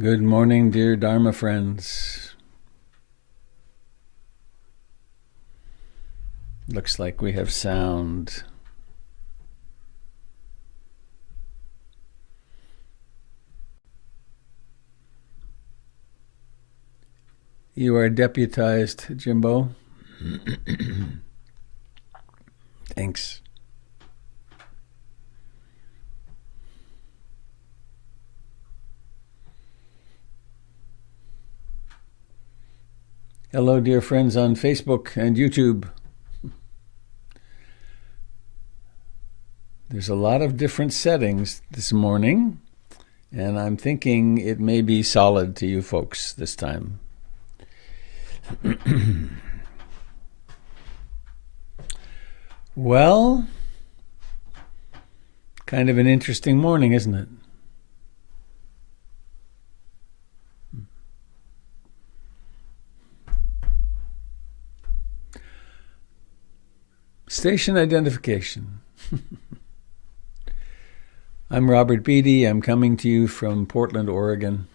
Good morning, dear Dharma friends. Looks like we have sound. You are deputized, Jimbo. Thanks. Hello, dear friends on Facebook and YouTube. There's a lot of different settings this morning, and I'm thinking it may be solid to you folks this time. Well, kind of an interesting morning, isn't it? Station identification. I'm Robert Beatty. I'm coming to you from Portland, Oregon,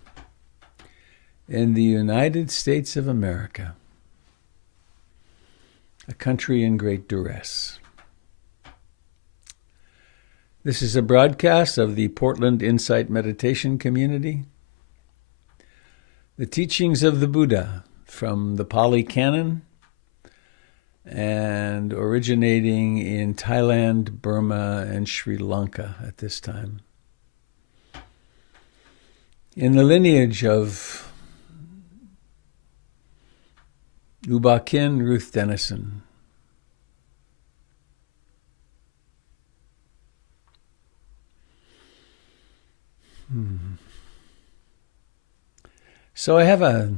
in the United States of America, a country in great duress. This is a broadcast of the Portland Insight Meditation Community. The teachings of the Buddha from the Pali Canon and originating in Thailand, Burma, and Sri Lanka at this time. In the lineage of U Ba Khin Ruth Denison. So I have a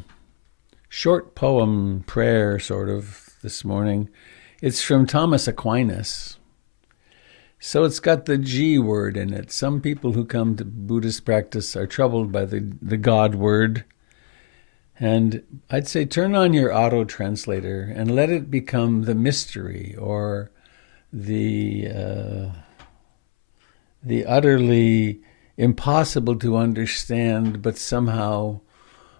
short poem prayer sort of this morning. It's from Thomas Aquinas. So it's got the G word in it. Some people who come to Buddhist practice are troubled by the God word. And I'd say turn on your auto translator and let it become the mystery or the utterly impossible to understand but somehow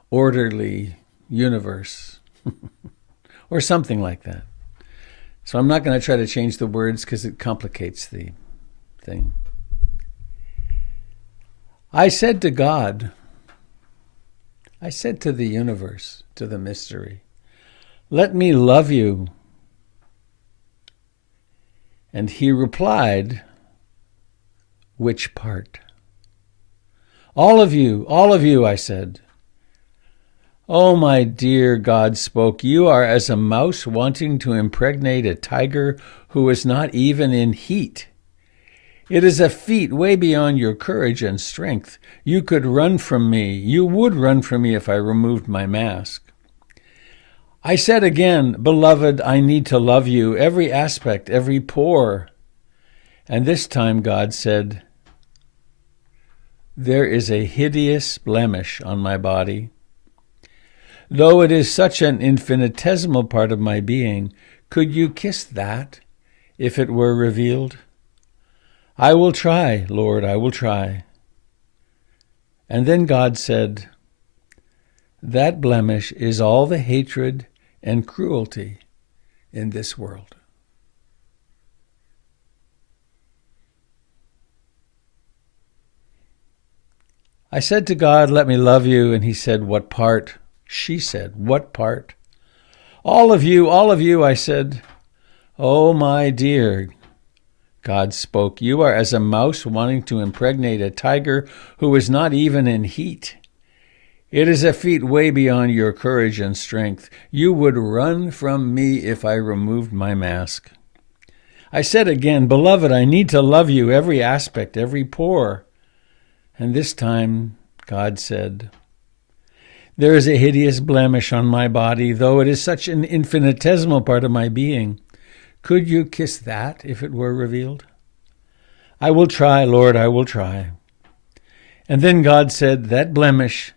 orderly universe. Or something like that. So I'm not going to try to change the words because it complicates the thing. I said to God, I said to the universe, to the mystery, let me love you. And he replied, which part? All of you, I said. Oh, my dear, God spoke, you are as a mouse wanting to impregnate a tiger who is not even in heat. It is a feat way beyond your courage and strength. You could run from me. You would run from me if I removed my mask. I said again, beloved, I need to love you, every aspect, every pore. And this time God said, there is a hideous blemish on my body. Though it is such an infinitesimal part of my being, could you kiss that if it were revealed? I will try, Lord, I will try. And then God said, that blemish is all the hatred and cruelty in this world. I said to God, let me love you, and he said, what part? She said, what part? All of you, I said. Oh, my dear, God spoke, you are as a mouse wanting to impregnate a tiger who is not even in heat. It is a feat way beyond your courage and strength. You would run from me if I removed my mask. I said again, beloved, I need to love you, every aspect, every pore. And this time, God said, there is a hideous blemish on my body, though it is such an infinitesimal part of my being. Could you kiss that if it were revealed? I will try, Lord, I will try. And then God said, that blemish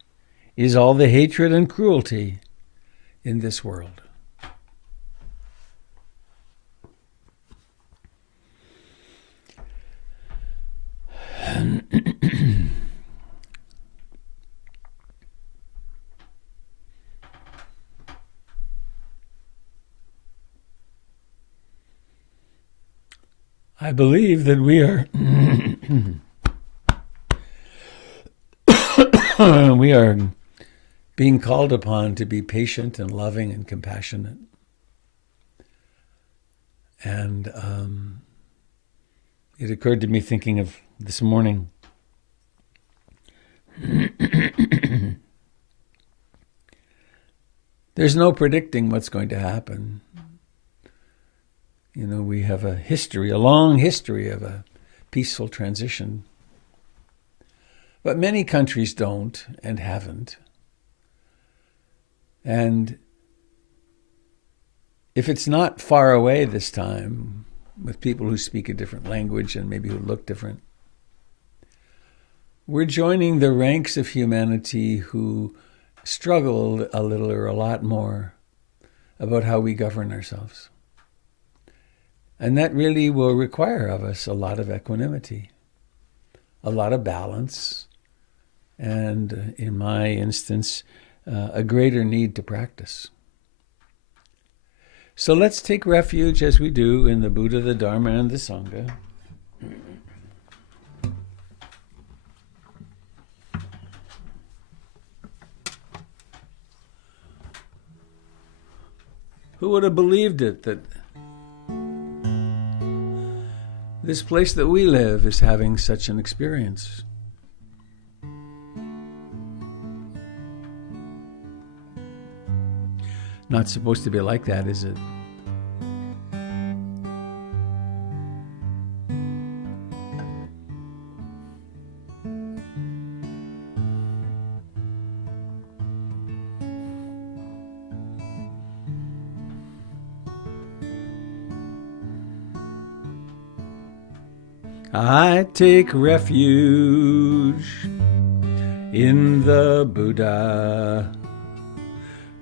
is all the hatred and cruelty in this world. I believe that we are we are being called upon to be patient and loving and compassionate. And it occurred to me thinking of this morning. There's no predicting what's going to happen. You know, we have a long history of a peaceful transition. But many countries don't and haven't. And if it's not far away this time, with people who speak a different language and maybe who look different, we're joining the ranks of humanity who struggle a little or a lot more about how we govern ourselves. And that really will require of us a lot of equanimity, a lot of balance, and in my instance, a greater need to practice. So let's take refuge, as we do, in the Buddha, the Dharma, and the Sangha. Who would have believed it, that this place that we live is having such an experience? Not supposed to be like that, is it? I take refuge in the Buddha,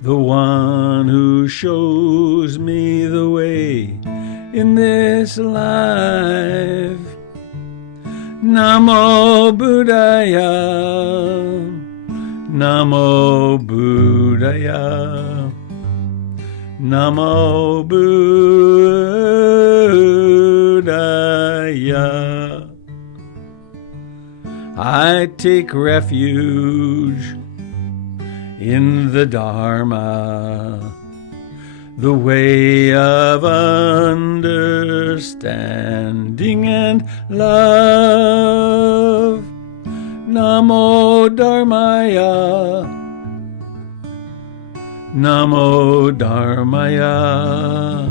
the one who shows me the way in this life. Namo Buddhaya, Namo Buddhaya, Namo Buddhaya. I take refuge in the Dharma, the way of understanding and love. Namo Dharmaya, Namo Dharmaya,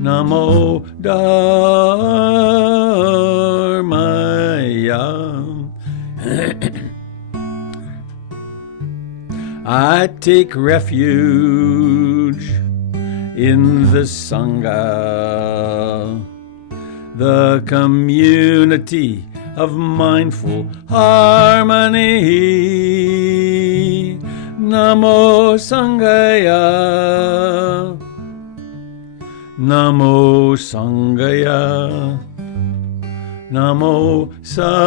Namo Dharmaya. I take refuge in the Sangha, the community of mindful harmony. Namo Sanghaya, Namo Sanghaya, Namo Sanghaya.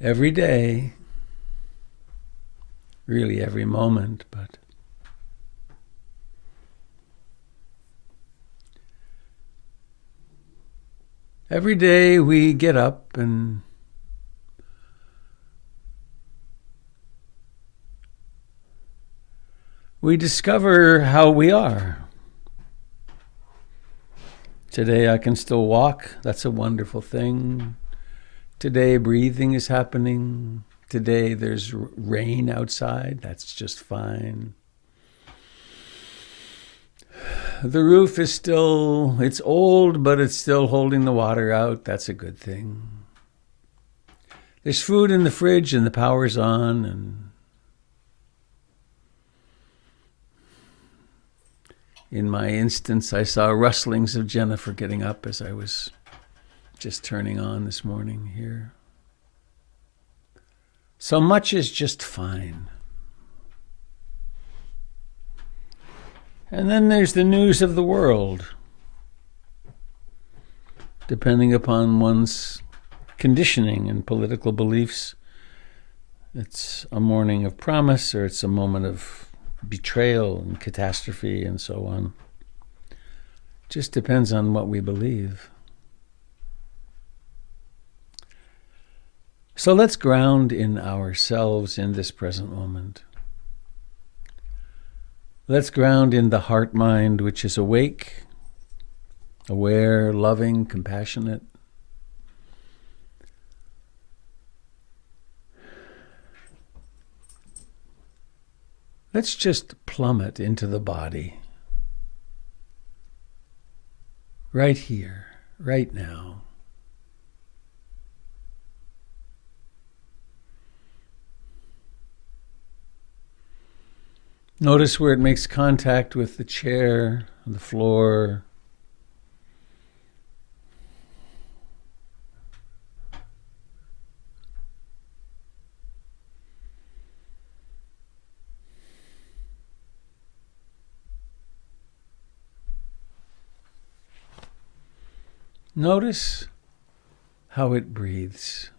Every day, really every moment, but every day we get up and we discover how we are. Today I can still walk. That's a wonderful thing. Today breathing is happening. Today there's rain outside. That's just fine. The roof is still, it's old, but it's still holding the water out. That's a good thing. There's food in the fridge and the power's on, and In my instance, I saw rustlings of Jennifer getting up as I was just turning on this morning here. So much is just fine. And then there's the news of the world. Depending upon one's conditioning and political beliefs, it's a morning of promise or it's a moment of betrayal and catastrophe and so on. Just depends on what we believe. So let's ground in ourselves in this present moment. Let's ground in the heart-mind which is awake, aware, loving, compassionate. Let's just plummet into the body. Right here, right now. Notice where it makes contact with the chair, the floor. Notice how it breathes.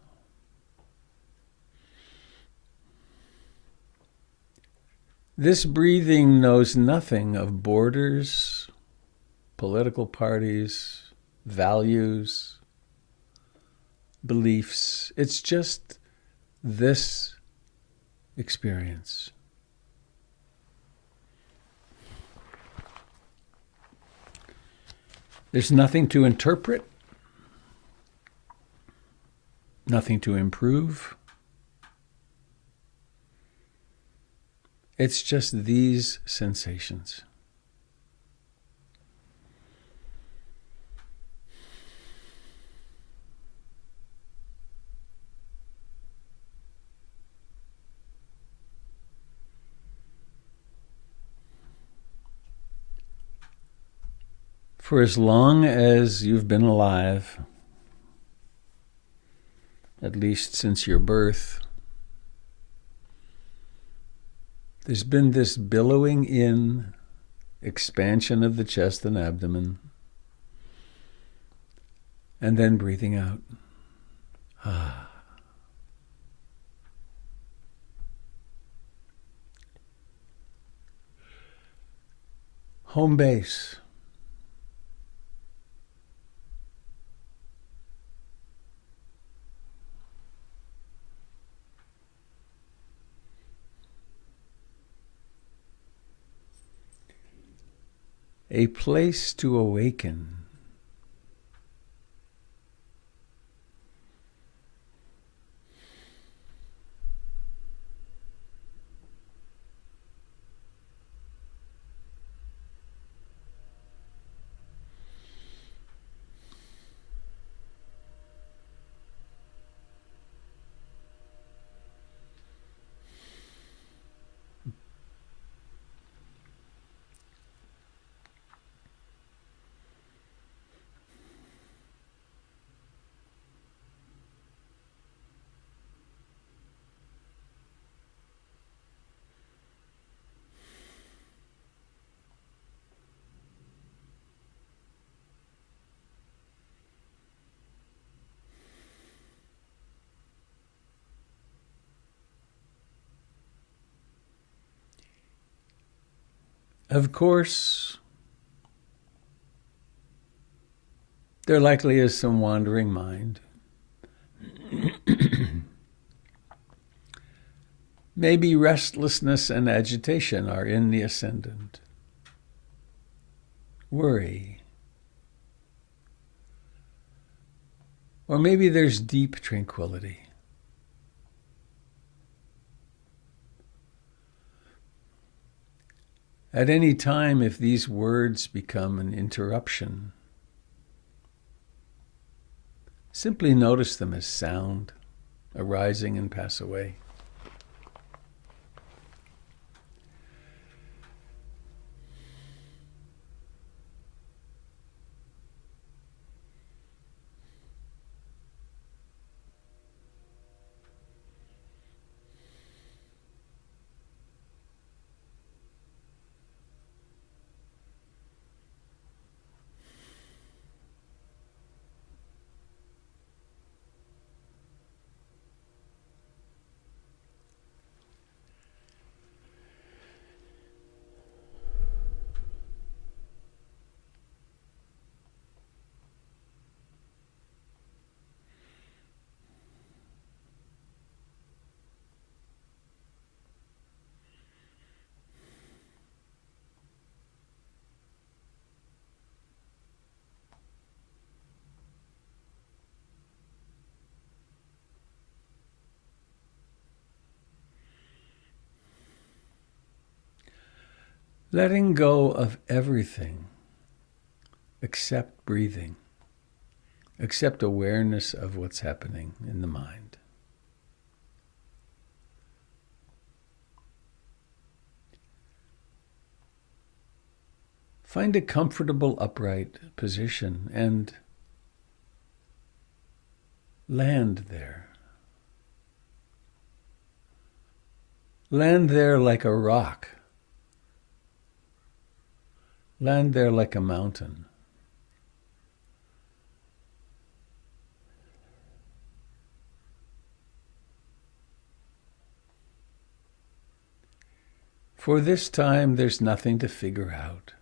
This breathing knows nothing of borders, political parties, values, beliefs. It's just this experience. There's nothing to interpret, nothing to improve. It's just these sensations. For as long as you've been alive, at least since your birth, there's been this billowing in, expansion of the chest and abdomen, and then breathing out. Home base. A place to awaken. Of course, there likely is some wandering mind. Maybe restlessness and agitation are in the ascendant. Worry. Or maybe there's deep tranquility. At any time, if these words become an interruption, simply notice them as sound, arising and pass away. letting go of everything except breathing, except awareness of what's happening in the mind. Find a comfortable, upright position and land there. Land there like a rock. Land there like a mountain. For this time, there's nothing to figure out.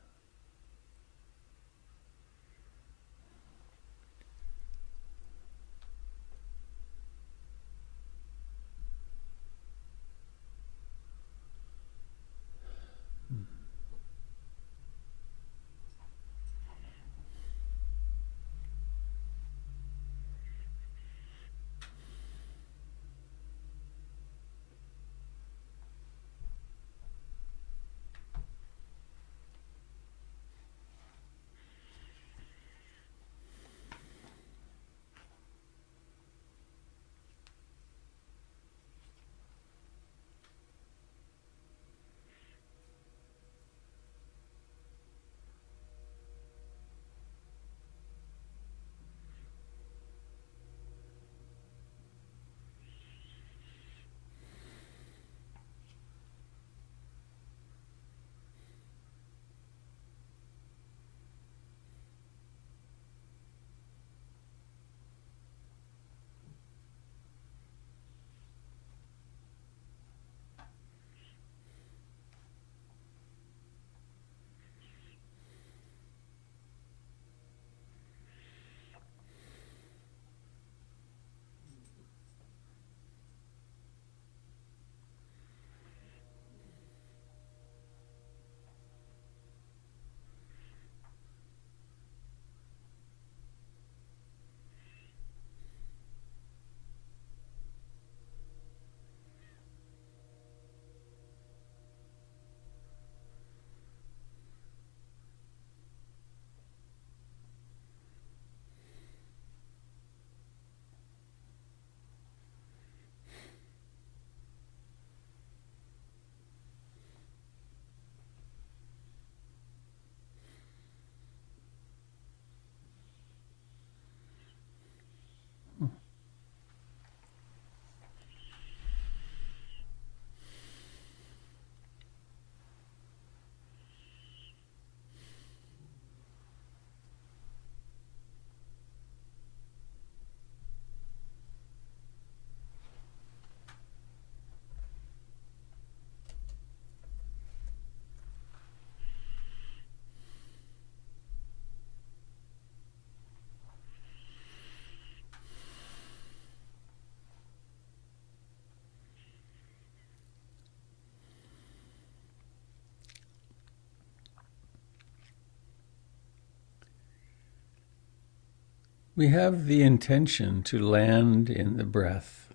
We have the intention to land in the breath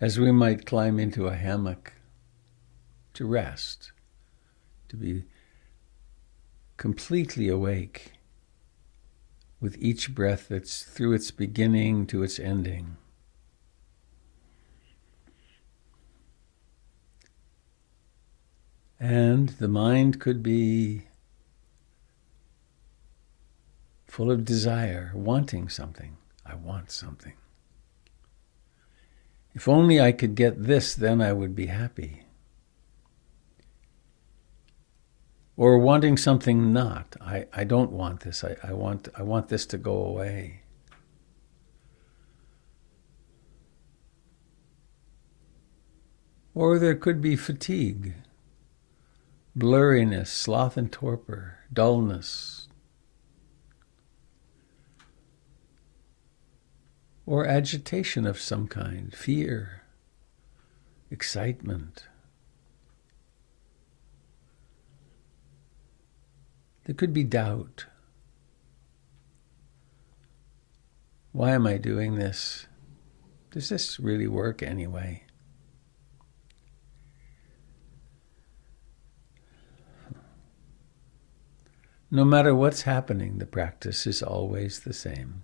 as we might climb into a hammock to rest, to be completely awake with each breath that's through its beginning to its ending. And the mind could be full of desire, wanting something. I want something. If only I could get this, then I would be happy. Or wanting something not. I don't want this. I want this to go away. Or there could be fatigue, blurriness, sloth and torpor, dullness, or agitation of some kind, fear, excitement. There could be doubt. Why am I doing this? Does this really work anyway? No matter what's happening, the practice is always the same.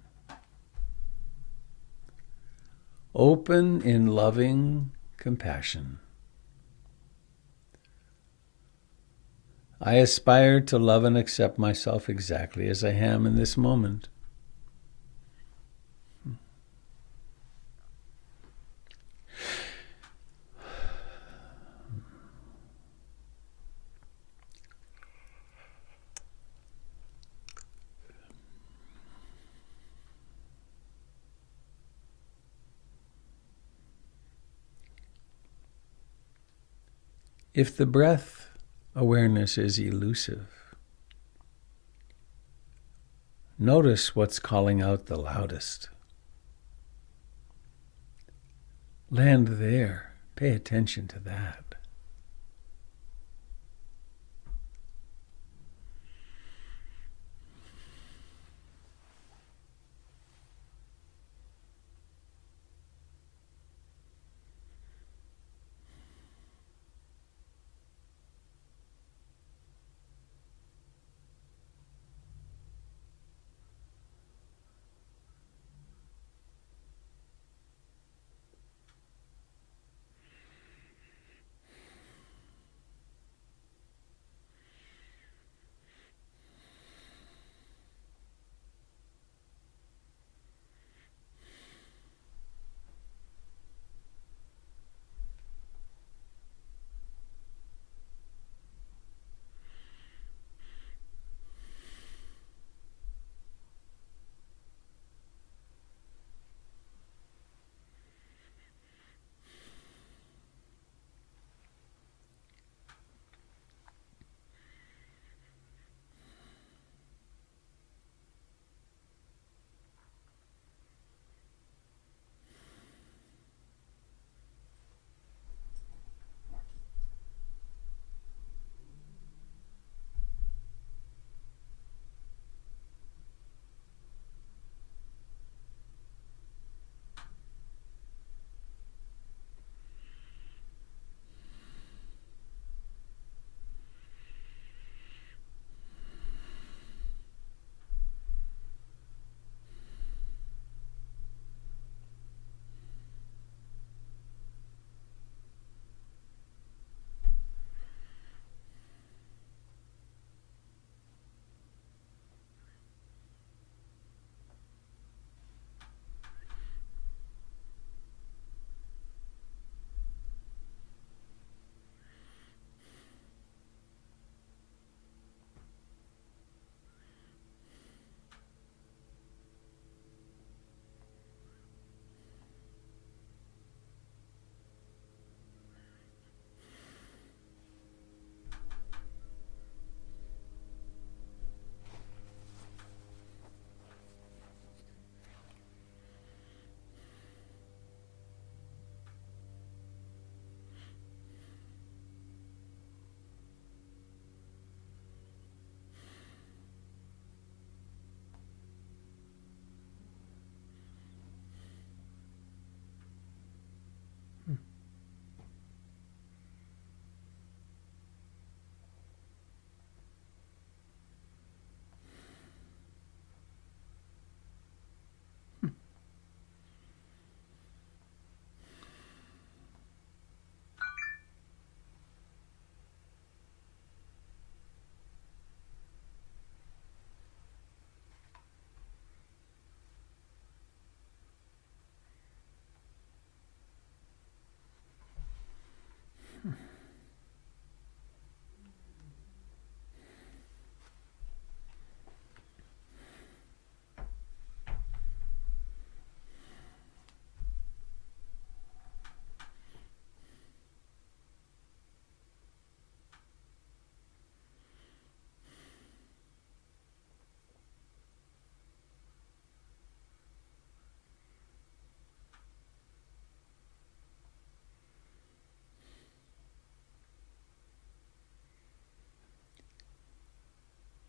Open in loving compassion. I aspire to love and accept myself exactly as I am in this moment. If the breath awareness is elusive, notice what's calling out the loudest. Land there. Pay attention to that.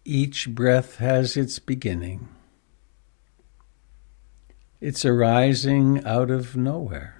Each breath has its beginning. It's arising out of nowhere.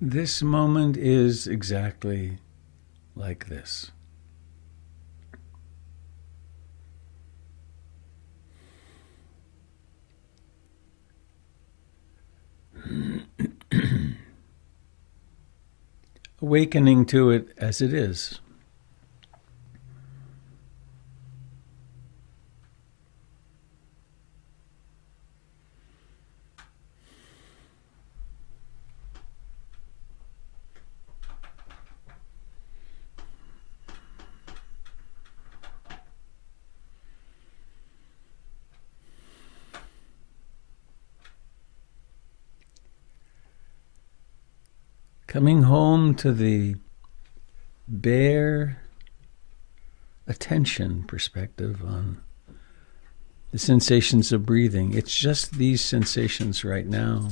This moment is exactly like this. Awakening to it as it is. Coming home to the bare attention perspective on the sensations of breathing. It's just these sensations right now.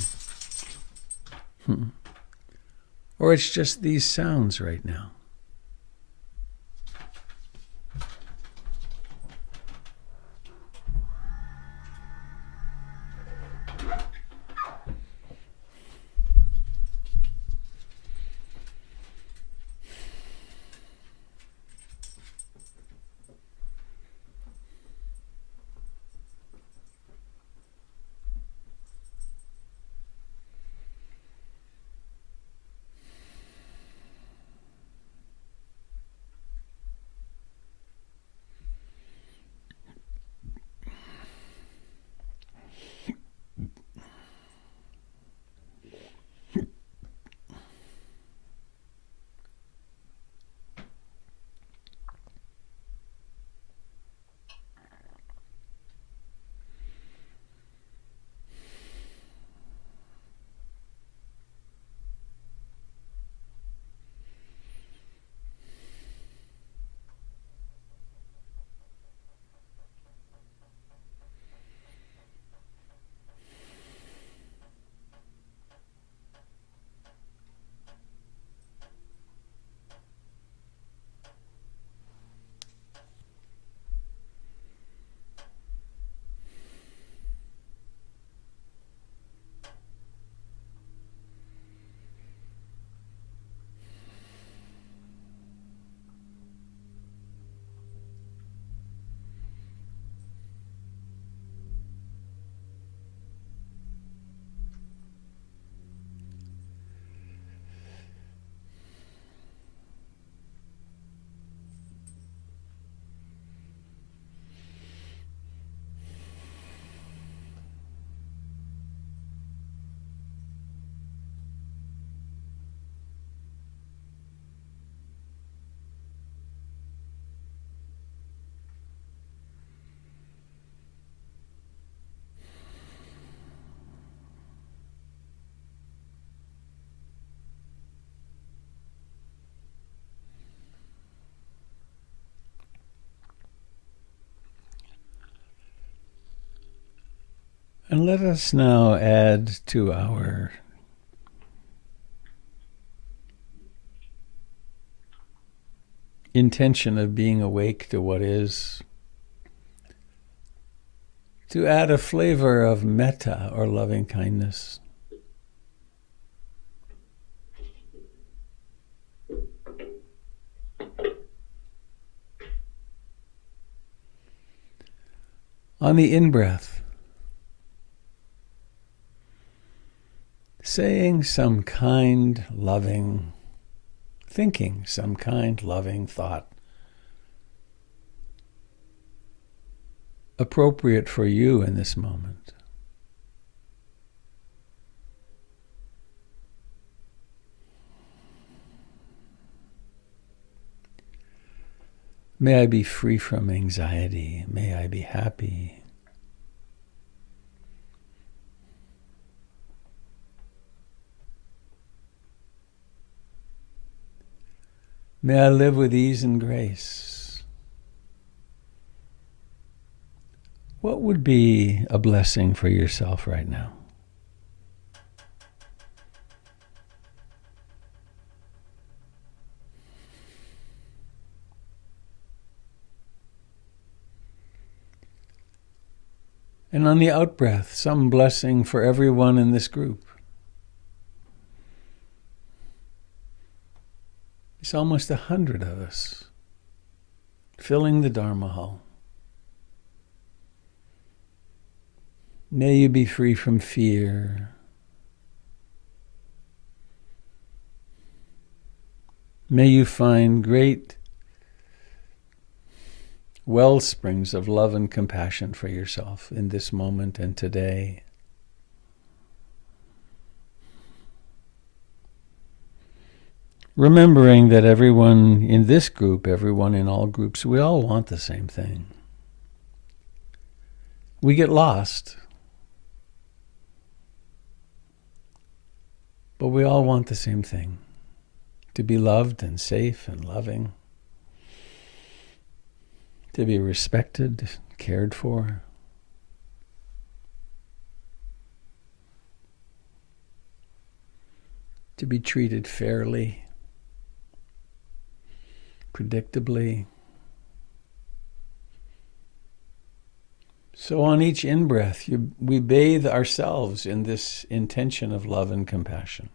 Or it's just these sounds right now. And let us now add to our intention of being awake to what is, to add a flavor of metta, or loving kindness. On the in-breath, saying some kind, loving, thinking some kind, loving thought appropriate for you in this moment. May I be free from anxiety. May I be happy. May I live with ease and grace. What would be a blessing for yourself right now? And on the out-breath, some blessing for everyone in this group. It's almost 100 of us filling the Dharma hall. May you be free from fear. May you find great well springs of love and compassion for yourself in this moment and today. Remembering that everyone in this group, everyone in all groups, we all want the same thing. We get lost, but we all want the same thing: to be loved and safe and loving, to be respected, cared for. To be treated fairly, predictably. So on each in-breath, we bathe ourselves in this intention of love and compassion.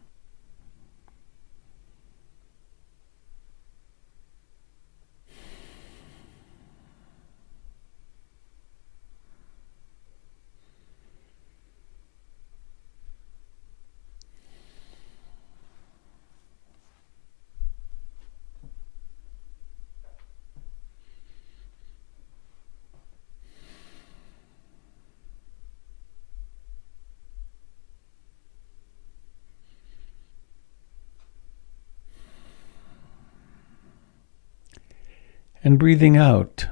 And breathing out,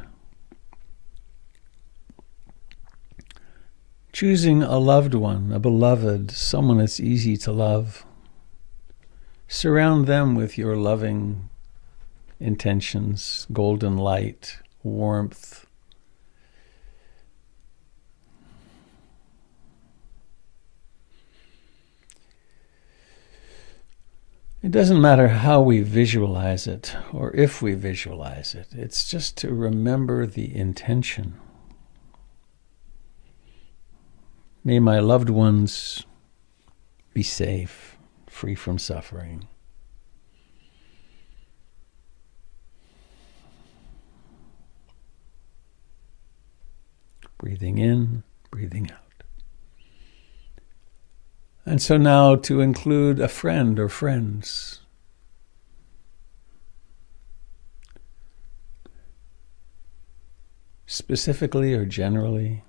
choosing a loved one, a beloved, someone that's easy to love. Surround them with your loving intentions, golden light, warmth. It doesn't matter how we visualize it or if we visualize it. It's just to remember the intention. May my loved ones be safe, free from suffering. Breathing in, breathing out. And so now to include a friend or friends. Specifically or generally.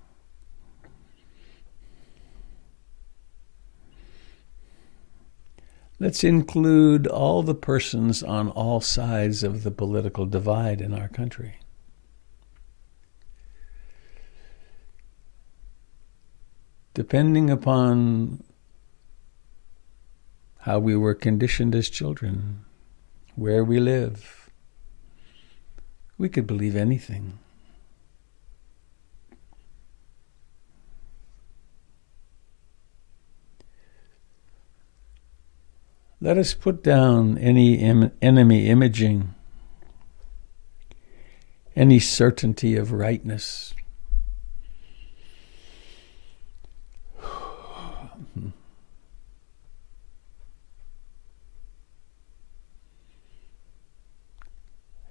Let's include all the persons on all sides of the political divide in our country. Depending upon how we were conditioned as children, where we live, we could believe anything. Let us put down any enemy imaging, any certainty of rightness.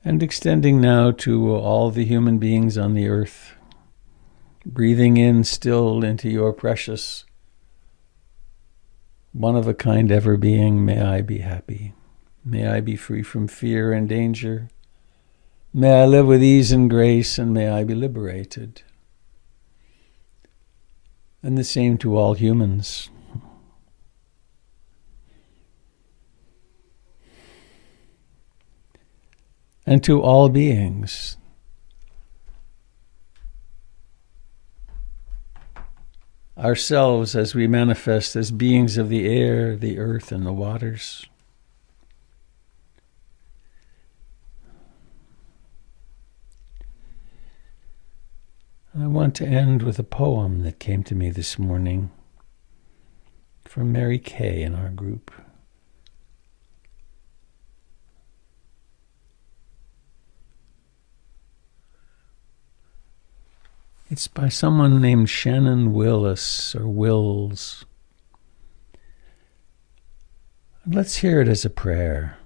And extending now to all the human beings on the earth, breathing in still into your precious, one-of-a-kind ever being, may I be happy. May I be free from fear and danger. May I live with ease and grace, and may I be liberated. And the same to all humans. And to all beings. Ourselves as we manifest as beings of the air, the earth, and the waters. I want to end with a poem that came to me this morning from Mary Kay in our group. It's by someone named Shannon Willis or Wills. Let's hear it as a prayer.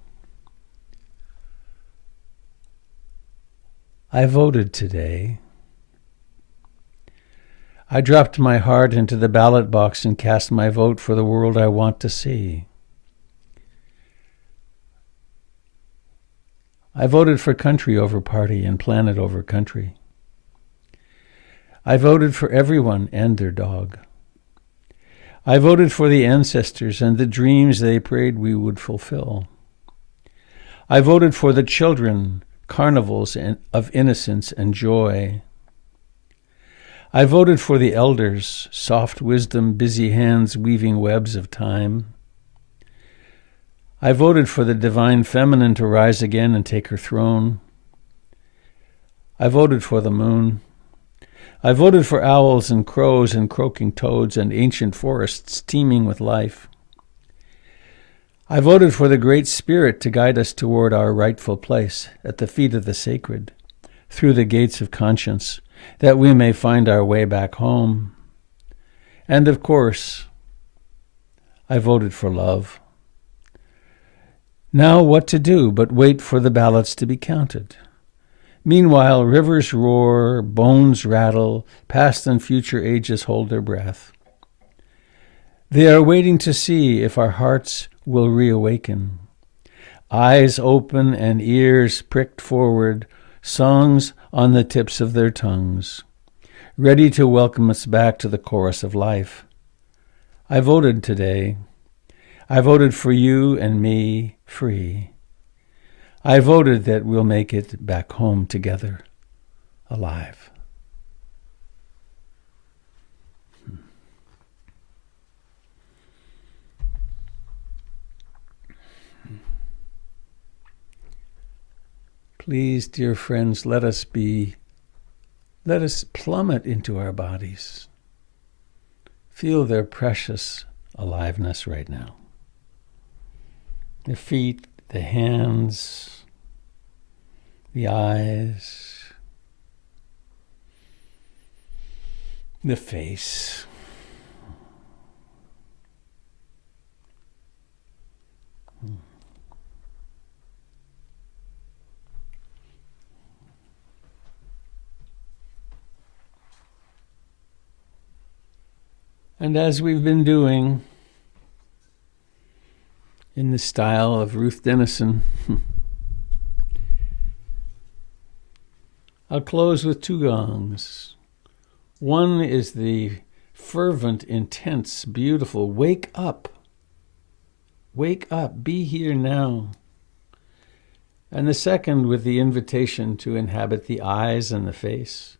I voted today. I dropped my heart into the ballot box and cast my vote for the world I want to see. I voted for country over party and planet over country. I voted for everyone and their dog. I voted for the ancestors and the dreams they prayed we would fulfill. I voted for the children, carnivals of innocence and joy. I voted for the elders, soft wisdom, busy hands weaving webs of time. I voted for the divine feminine to rise again and take her throne. I voted for the moon. I voted for owls and crows and croaking toads and ancient forests teeming with life. I voted for the Great Spirit to guide us toward our rightful place at the feet of the sacred, through the gates of conscience, that we may find our way back home. And of course, I voted for love. Now what to do but wait for the ballots to be counted? Meanwhile, rivers roar, bones rattle, past and future ages hold their breath. They are waiting to see if our hearts will reawaken. Eyes open and ears pricked forward, songs on the tips of their tongues, ready to welcome us back to the chorus of life. I voted today. I voted for you and me, free. I voted that we'll make it back home together, alive. Please, dear friends, let us plummet into our bodies. Feel their precious aliveness right now. Their feet, the hands, the eyes, the face. And as we've been doing in the style of Ruth Denison, I'll close with two gongs. One is the fervent, intense, beautiful, wake up, be here now. And the second with the invitation to inhabit the eyes and the face.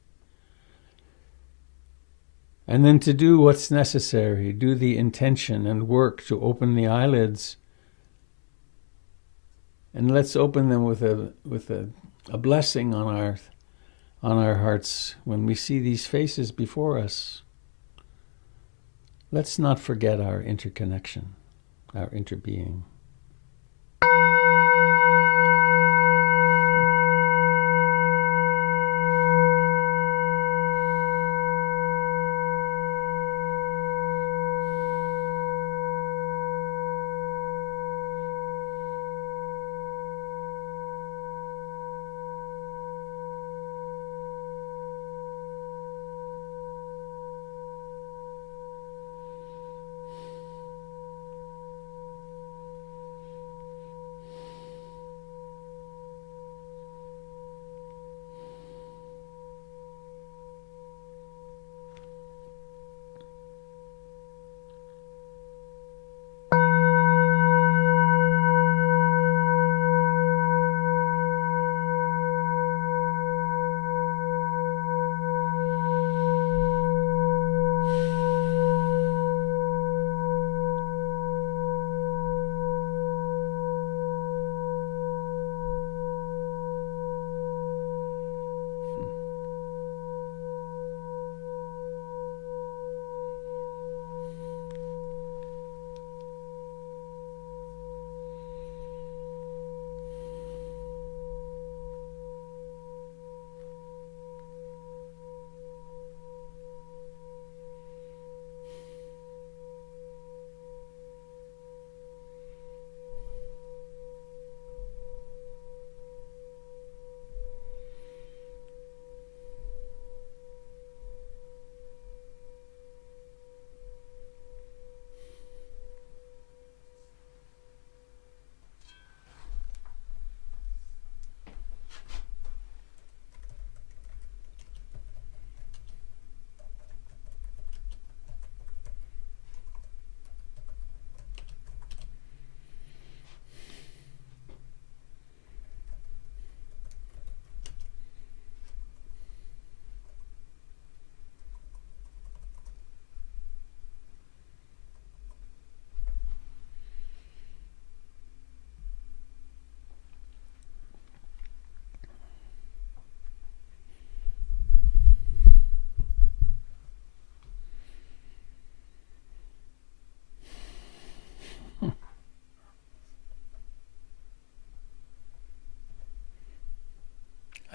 And then to do what's necessary, do the intention and work to open the eyelids. And let's open them with a blessing on our hearts when we see these faces before us. Let's not forget our interconnection, our interbeing.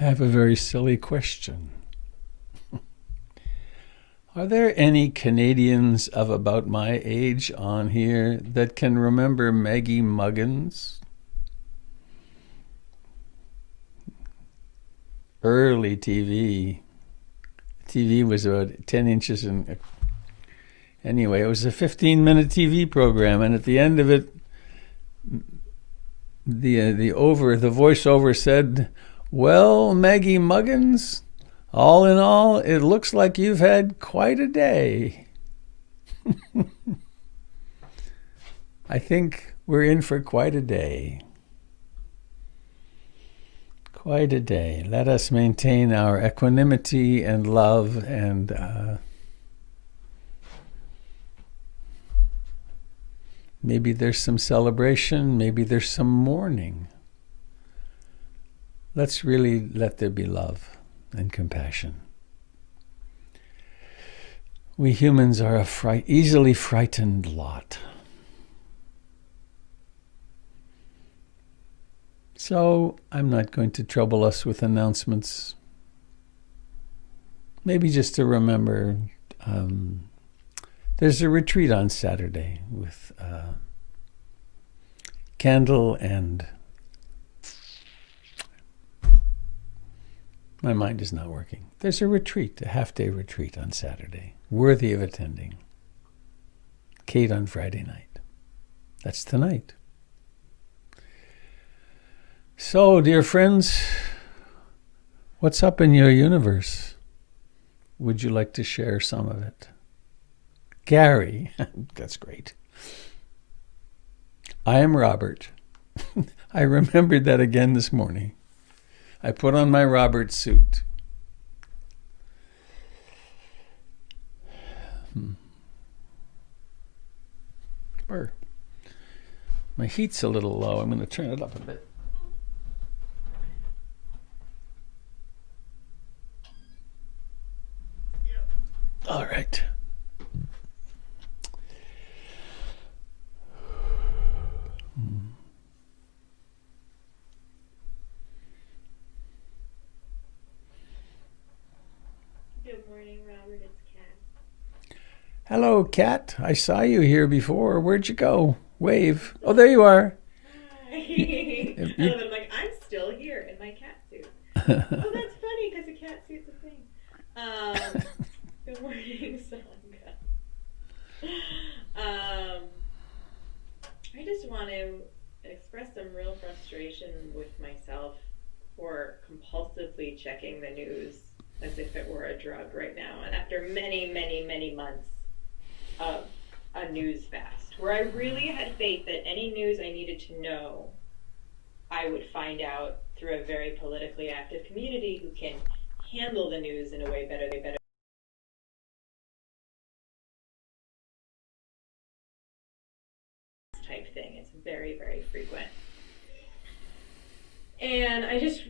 have a very silly question. Are there any Canadians of about my age on here that can remember Maggie Muggins? Early TV. TV was about 10 inches in. Anyway, it was a 15-minute TV program, and at the end of it, the voiceover said, "Well, Maggie Muggins, all in all, it looks like you've had quite a day." I think we're in for quite a day. Quite a day. Let us maintain our equanimity and love, and maybe there's some celebration, maybe there's some mourning. Let's really let there be love and compassion. We humans are a easily frightened lot. So I'm not going to trouble us with announcements. Maybe just to remember, there's a retreat on Saturday with candle and... My mind is not working. There's a retreat, a half-day retreat on Saturday, worthy of attending. Kate on Friday night. That's tonight. So, dear friends, what's up in your universe? Would you like to share some of it? Gary, that's great. I am Robert. I remembered that again this morning. I put on my Robert suit. My heat's a little low. I'm going to turn it up a bit. All right. Good morning, Robert. It's Kat. Hello, Kat. I saw you here before. Where'd you go? Wave. Oh, there you are. Hi. I'm like, I'm still here in my cat suit. Oh, that's funny because a cat suit's a thing. Good morning, Sangha. I just want to express some real frustration with myself for compulsively checking the news as if it were a drug right now. And after many, many, many months of a news fast, where I really had faith that any news I needed to know, I would find out through a very politically active community who can handle the news in a way better type thing. It's very, very frequent. And I just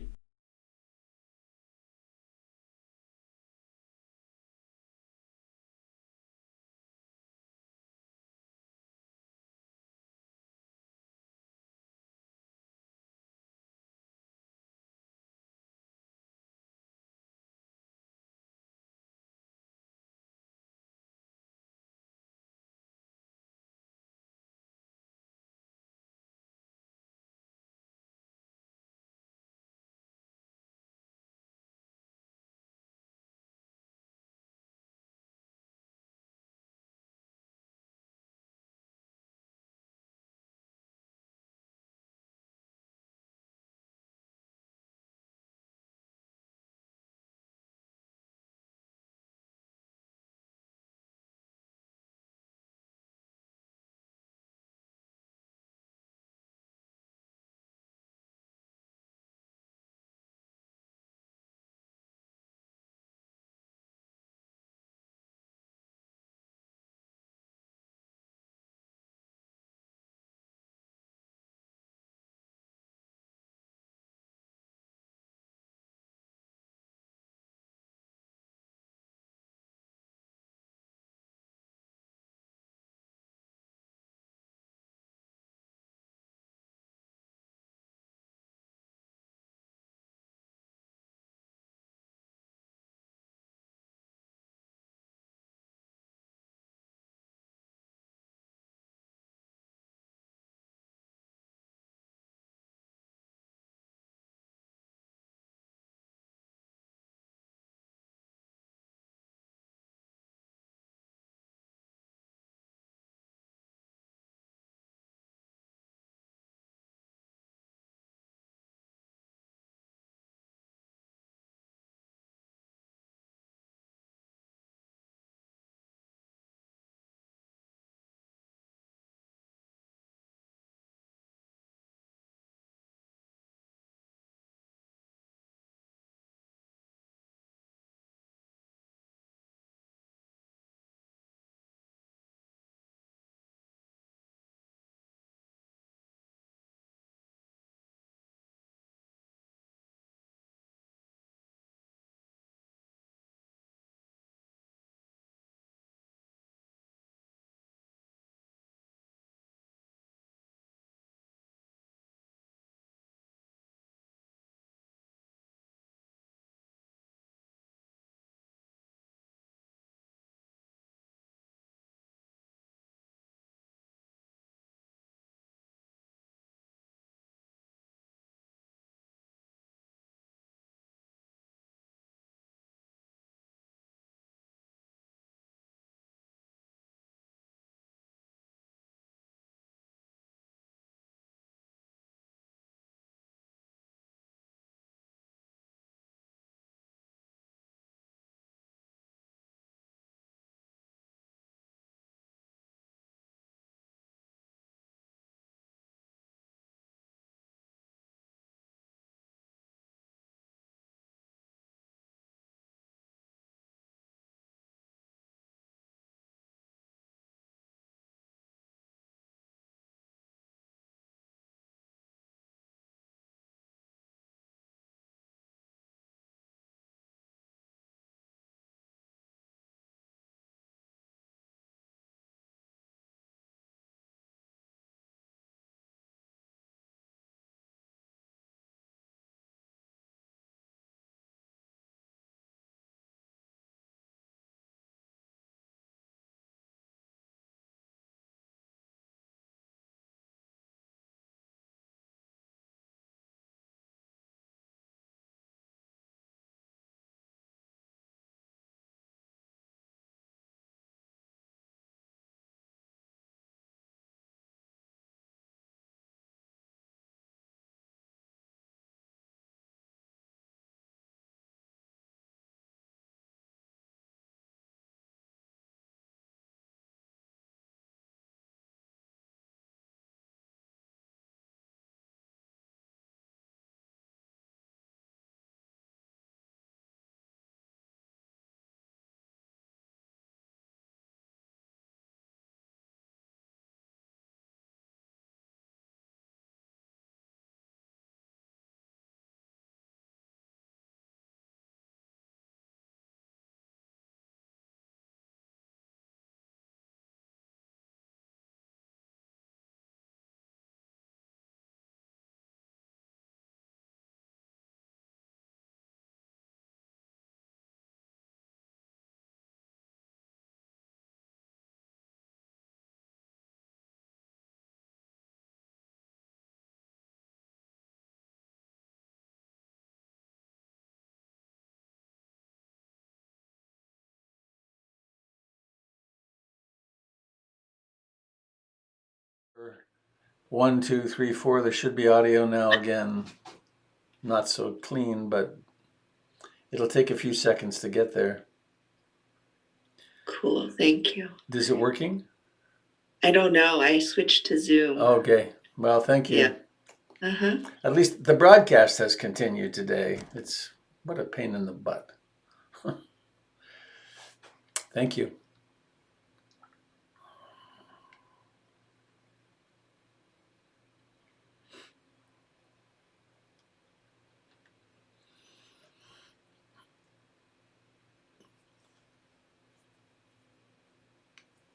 1, 2, 3, 4. There should be audio now again. Not so clean, but it'll take a few seconds to get there. Cool, thank you. Is it working? I don't know. I switched to Zoom. Okay. Well, thank you. Yeah. Uh-huh. At least the broadcast has continued today. It's what a pain in the butt. Thank you.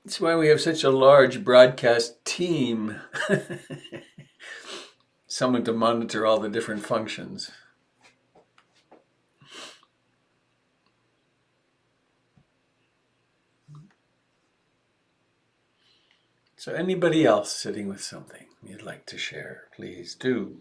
That's why we have such a large broadcast team. Someone to monitor all the different functions. So anybody else sitting with something you'd like to share, please do.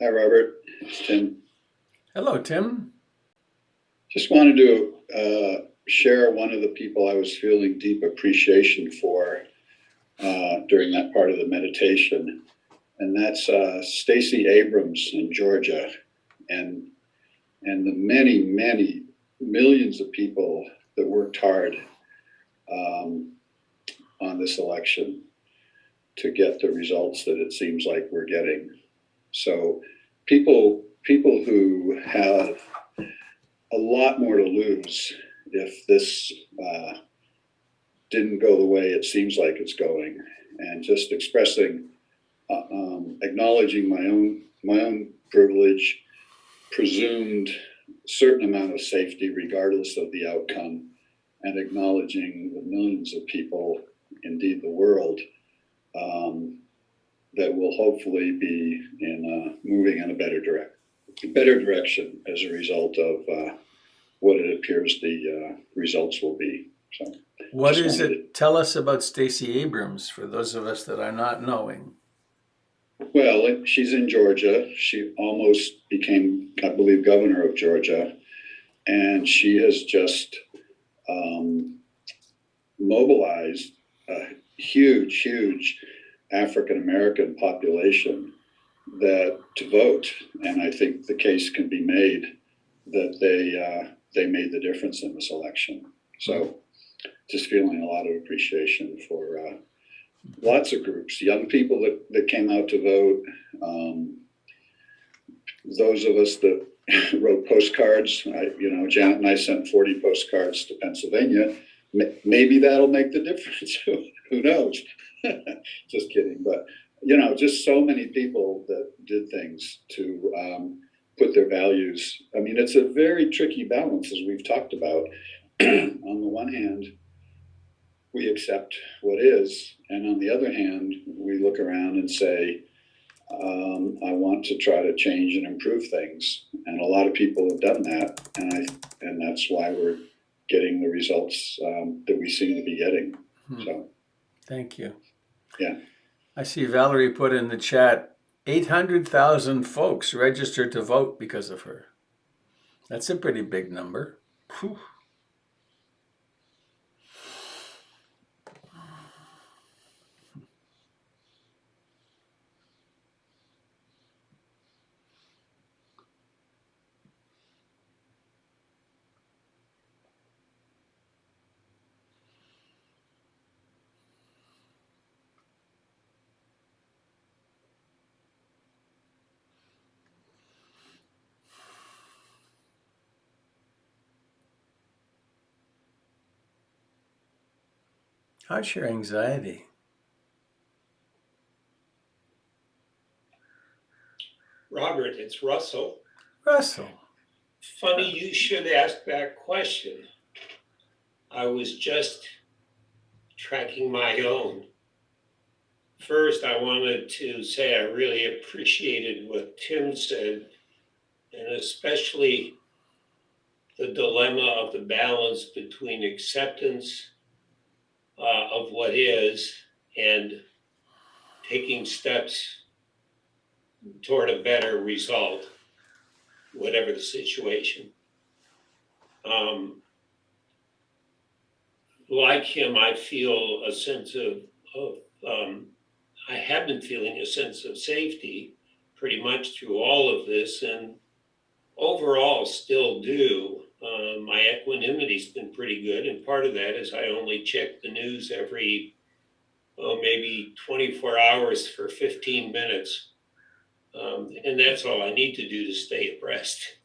Hi, Robert. It's Tim. Hello, Tim. Just wanted to share one of the people I was feeling deep appreciation for during that part of the meditation, and that's Stacey Abrams in Georgia, and the many, many millions of people that worked hard on this election to get the results that it seems like we're getting. So people who have a lot more to lose if this didn't go the way it seems like it's going, and just expressing, acknowledging my own privilege, presumed certain amount of safety regardless of the outcome, and acknowledging the millions of people, indeed the world, that will hopefully be moving in a better direction as a result of what it appears the results will be. So, what is it? Tell us about Stacey Abrams for those of us that are not knowing. Well, she's in Georgia. She almost became, I believe, governor of Georgia, and she has just mobilized a huge African American population that to vote, and I think the case can be made that they made the difference in this election. So, just feeling a lot of appreciation for lots of groups, young people that came out to vote, those of us that wrote postcards. Janet and I sent 40 postcards to Pennsylvania. Maybe that'll make the difference. Who knows? Just kidding. But, just so many people that did things to put their values. I mean, it's a very tricky balance, as we've talked about. On the one hand, we accept what is, and on the other hand, we look around and say, I want to try to change and improve things. And a lot of people have done that, and that's why we're getting the results that we seem to be getting. So, thank you. Yeah. I see Valerie put in the chat, 800,000 folks registered to vote because of her. That's a pretty big number. Whew. How's your anxiety? Robert, it's Russell. Russell. Funny you should ask that question. I was just tracking my own. First, I wanted to say I really appreciated what Tim said, and especially the dilemma of the balance between acceptance of what is and taking steps toward a better result, whatever the situation. Like him, I feel a sense I have been feeling a sense of safety pretty much through all of this, and overall still do. My equanimety's been pretty good, and part of that is I only check the news every, maybe 24 hours for 15 minutes. And that's all I need to do to stay abreast.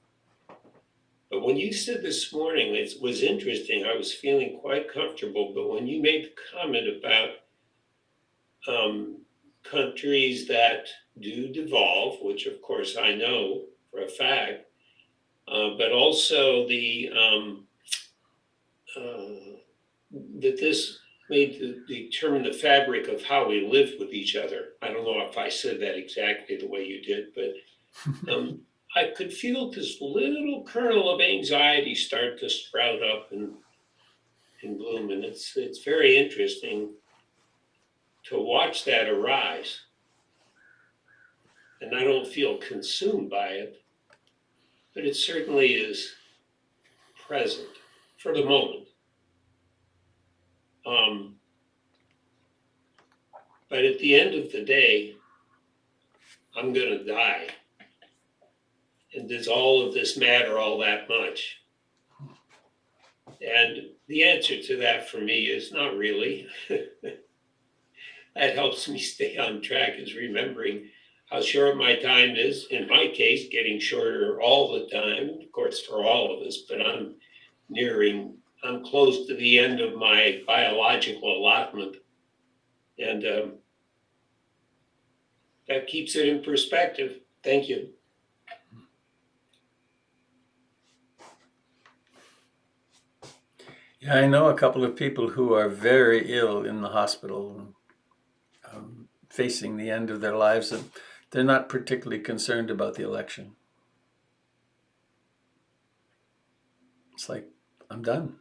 But when you said this morning, it was interesting. I was feeling quite comfortable, but when you made the comment about countries that do devolve, which of course I know for a fact, but also that this may determine the fabric of how we live with each other. I don't know if I said that exactly the way you did, but I could feel this little kernel of anxiety start to sprout up and bloom, and it's very interesting to watch that arise. And I don't feel consumed by it, but it certainly is present for the moment. But at the end of the day, I'm going to die. And does all of this matter all that much? And the answer to that for me is not really. That helps me stay on track, is remembering how short my time is. In my case, getting shorter all the time, of course, for all of us, but I'm close to the end of my biological allotment. And that keeps it in perspective. Thank you. Yeah, I know a couple of people who are very ill in the hospital, facing the end of their lives, and they're not particularly concerned about the election. It's like, I'm done.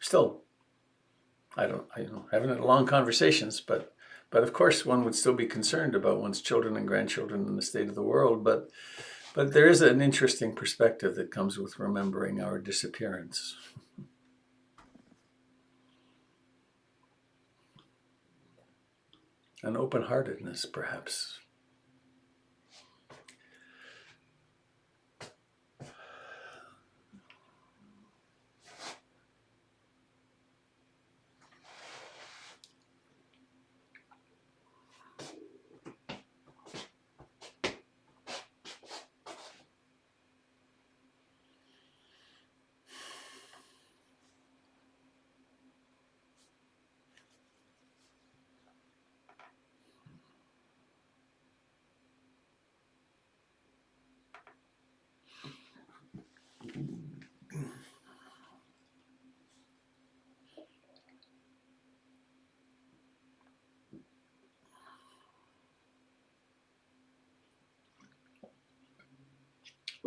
Still, I haven't had long conversations, but of course one would still be concerned about one's children and grandchildren and the state of the world. But there is an interesting perspective that comes with remembering our disappearance. An open-heartedness, perhaps.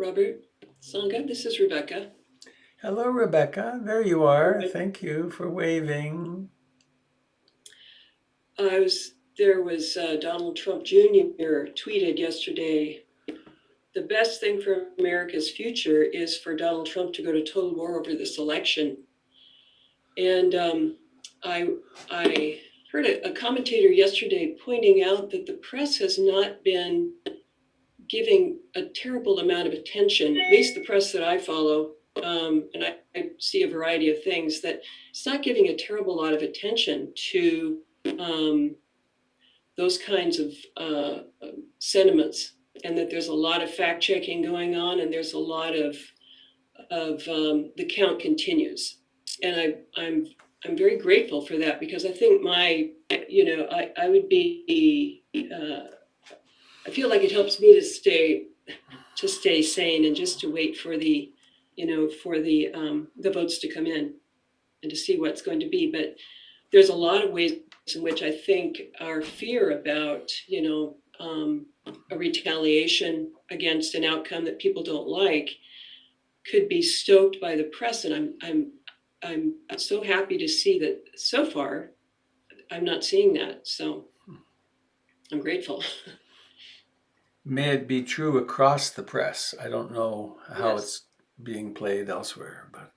Robert, Sangha, this is Rebecca. Hello, Rebecca. There you are. Thank you for waving. There was Donald Trump Jr. tweeted yesterday, the best thing for America's future is for Donald Trump to go to total war over this election. And I heard a commentator yesterday pointing out that the press has not been giving a terrible amount of attention, at least the press that I follow, and I see a variety of things, that it's not giving a terrible lot of attention to those kinds of sentiments, and that there's a lot of fact checking going on, and there's a lot of the count continues. And I'm very grateful for that, because I think I would be I feel like it helps me to stay sane and just to wait for the, for the votes to come in and to see what's going to be. But there's a lot of ways in which I think our fear about, a retaliation against an outcome that people don't like could be stoked by the press. And I'm so happy to see that so far I'm not seeing that. So I'm grateful. May it be true across the press. I don't know how Yes. it's being played elsewhere, but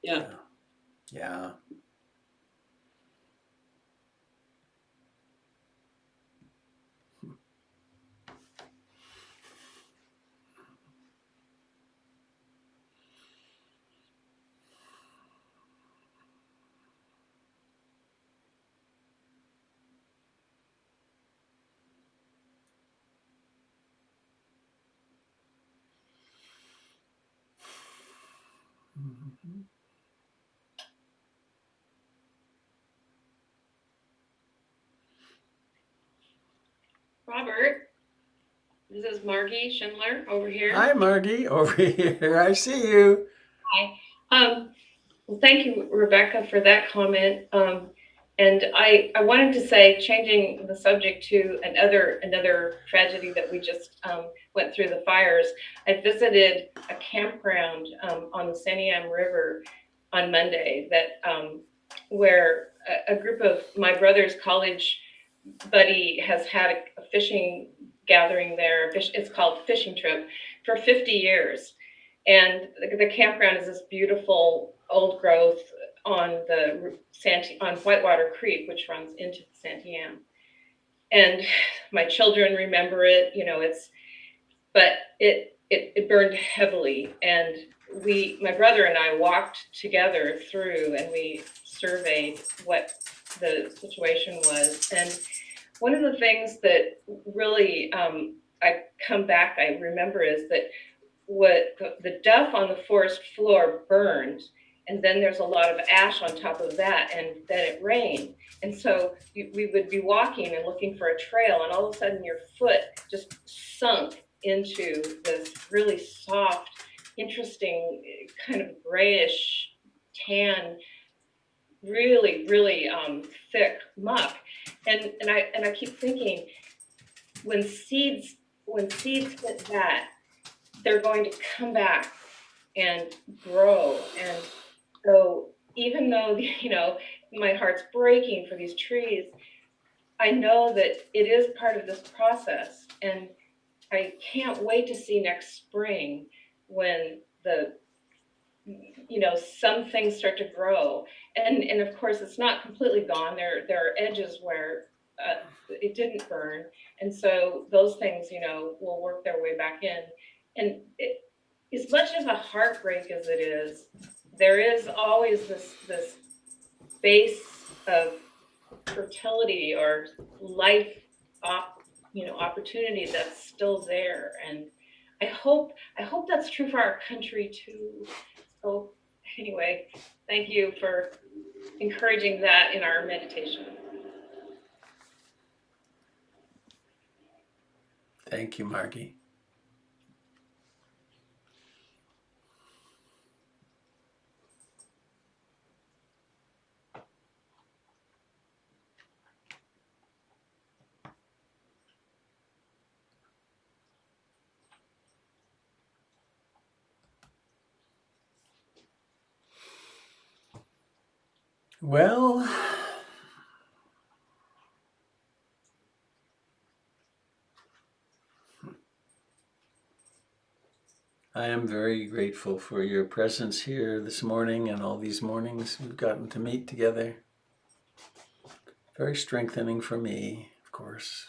Yeah. yeah. Mhm. Robert, this is Margie Schindler over here. Hi, Margie, over here. I see you. Hi. Well, thank you, Rebecca, for that comment. And I wanted to say, changing the subject to another tragedy that we just went through, the fires. I visited a campground on the Santiam River on Monday where a group of my brother's college buddy has had a fishing gathering there. It's called Fishing Trip for 50 years. And the campground is this beautiful old growth on on Whitewater Creek, which runs into the Santiam. And my children remember it. But it burned heavily, and my brother and I walked together through, and we surveyed what the situation was. And one of the things that really I remember is that what the duff on the forest floor burned, and then there's a lot of ash on top of that, and then it rained. And so we would be walking and looking for a trail, and all of a sudden your foot just sunk into this really soft, interesting, kind of grayish, tan, really, really thick muck. And I keep thinking, when seeds hit that, they're going to come back and grow. And so even though, my heart's breaking for these trees, I know that it is part of this process. And I can't wait to see next spring when some things start to grow. And of course, it's not completely gone. There are edges where it didn't burn. And so those things, will work their way back in. And as much of a heartbreak as it is, there is always this base of fertility or life opportunity that's still there. And I hope that's true for our country too. So anyway, thank you for encouraging that in our meditation. Thank you, Margie. Well, I am very grateful for your presence here this morning and all these mornings we've gotten to meet together. Very strengthening for me, of course.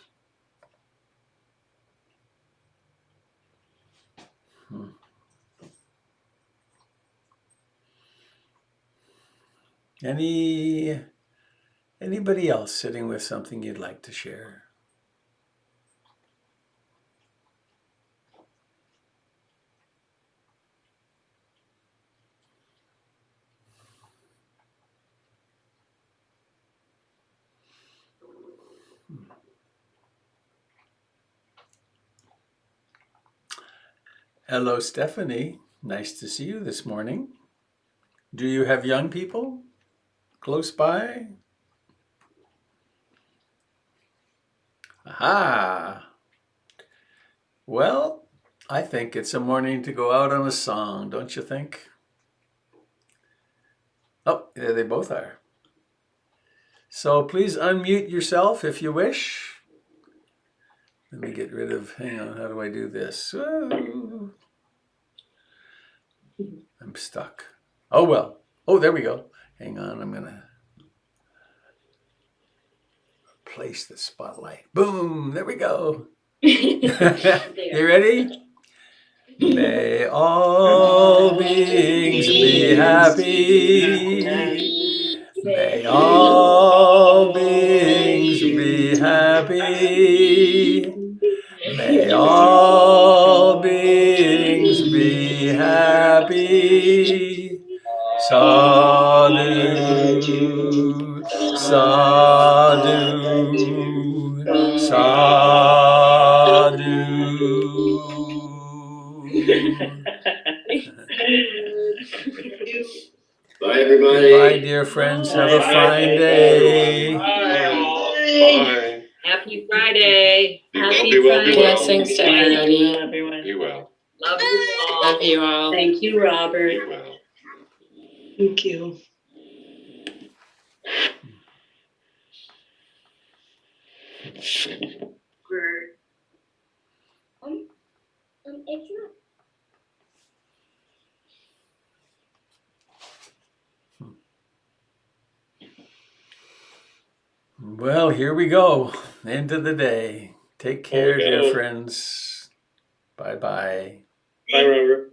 Anybody else sitting with something you'd like to share? Hello, Stephanie. Nice to see you this morning. Do you have young people close by? Aha. Well, I think it's a morning to go out on a song, don't you think? Oh, there they both are. So please unmute yourself if you wish. Let me get rid of, hang on, how do I do this? Oh, I'm stuck. Oh, well. Oh, there we go. Hang on, I'm gonna place the spotlight. Boom, there we go. You ready? May all beings be happy. May all beings be happy. May all beings be happy. Sadhu, sadhu, sadhu. Bye, everybody. Goodbye, dear friends. Have a fine day. Bye. Happy Friday. Be well, Happy be well, be Friday. well. Blessings to Be everybody. well, everyone. Be well. Love you all. Love you all. Thank you, Robert. Be well. Thank you. It's not. Well, here we go. End of the day. Take care, Okay. dear friends. Bye-bye. Bye, Robert.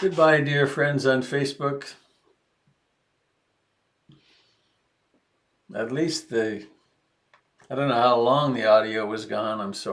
Goodbye, dear friends on Facebook. At least I don't know how long the audio was gone. I'm sorry.